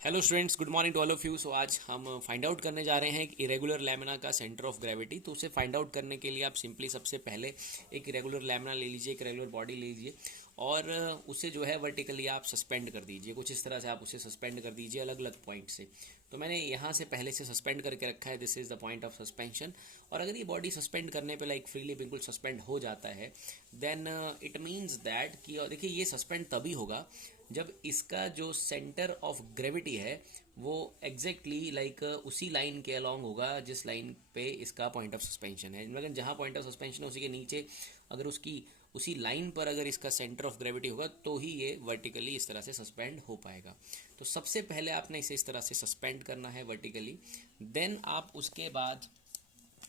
Hello students, good morning to all of you. So आज हम find out करने जा रहे हैं एक इरेगुलर लैमिना का सेंटर ऑफ ग्रेविटी। तो उसे फाइंड आउट करने के लिए आप सिंपली सबसे पहले एक इरेगुलर लैमिना ले लीजिए, एक इरेगुलर बॉडी ले लीजिए और उसे जो है वर्टिकली आप सस्पेंड कर दीजिए। कुछ इस तरह से आप उसे सस्पेंड कर दीजिए अलग अलग पॉइंट से। तो मैंने यहाँ से पहले से सस्पेंड करके रखा है, this is the point of suspension. और अगर ये बॉडी सस्पेंड करने पे लाइक फ्रीली बिल्कुल सस्पेंड हो जाता है, देन इट मीन्स दैट कि देखिए ये सस्पेंड तभी होगा जब इसका जो सेंटर ऑफ ग्रेविटी है वो एग्जैक्टली लाइक उसी लाइन के अलॉन्ग होगा जिस लाइन पे इसका पॉइंट ऑफ सस्पेंशन है। मतलब जहाँ पॉइंट ऑफ सस्पेंशन है उसी के नीचे अगर उसकी उसी लाइन पर अगर इसका सेंटर ऑफ ग्रेविटी होगा तो ही ये वर्टिकली इस तरह से सस्पेंड हो पाएगा। तो सबसे पहले आपने इसे इस तरह से सस्पेंड करना है वर्टिकली। देन आप उसके बाद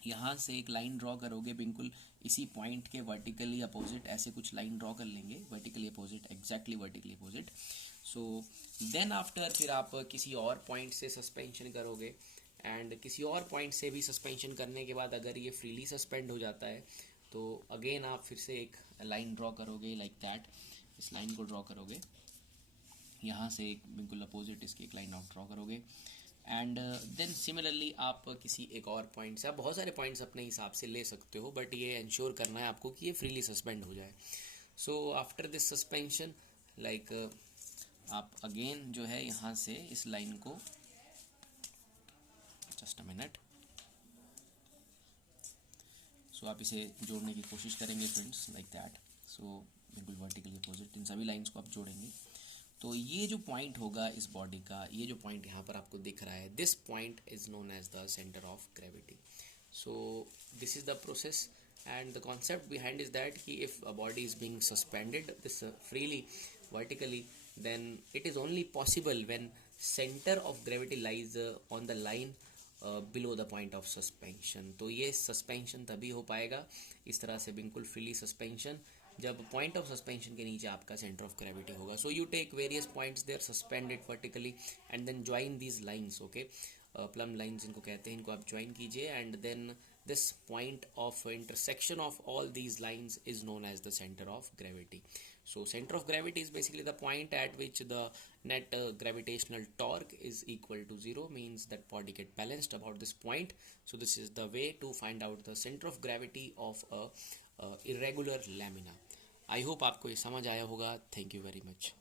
यहाँ से एक लाइन ड्रॉ करोगे बिल्कुल इसी पॉइंट के वर्टिकली अपोजिट, ऐसे कुछ लाइन ड्रॉ कर लेंगे vertically opposite, exactly vertically opposite. So then after फिर आप किसी और पॉइंट से सस्पेंशन करोगे एंड किसी और पॉइंट से भी सस्पेंशन करने के बाद अगर ये फ्रीली सस्पेंड हो जाता है तो अगेन आप फिर से एक लाइन ड्रॉ करोगे लाइक दैट। इस लाइन को ड्रॉ करोगे, यहाँ से एक बिल्कुल अपोजिट इसकी एक लाइन आउट ड्रॉ करोगे एंड देन सिमिलरली आप किसी एक और पॉइंट से, आप बहुत सारे पॉइंट्स अपने हिसाब से ले सकते हो बट ये इंश्योर करना है आपको कि ये फ्रीली सस्पेंड हो जाए। So after this suspension like आप अगेन जो है यहाँ से इस लाइन को, जस्ट अ मिनट, सो आप इसे जोड़ने की कोशिश करेंगे फ्रेंड्स लाइक दैट। सो बिल्कुल वर्टिकली अपोजिट इन सभी लाइंस को आप जोड़ेंगे। तो ये जो पॉइंट होगा इस बॉडी का, ये जो पॉइंट यहाँ पर आपको दिख रहा है, this point is known as the centre of gravity. So this is the process and the concept behind is that कि if a body is being suspended this freely vertically, then it is only possible when center of gravity lies on the line below the point of suspension. तो ये suspension तभी हो पाएगा इस तरह से बिल्कुल फ्रीली सस्पेंशन जब पॉइंट ऑफ सस्पेंशन के नीचे आपका सेंटर ऑफ ग्रेविटी होगा। So you take various points there, suspend it vertically and then join these lines, okay, plumb lines इनको कहते हैं, इनको आप ज्वाइन कीजिए and then this point of intersection of all these lines is known as the center of gravity. So center of gravity is basically the point at which the net gravitational torque is equal to 0, means that body get balanced about this point. So this is the way to find out the center of gravity of a irregular lamina. I hope आपको ये समझ आया होगा। Thank you very much.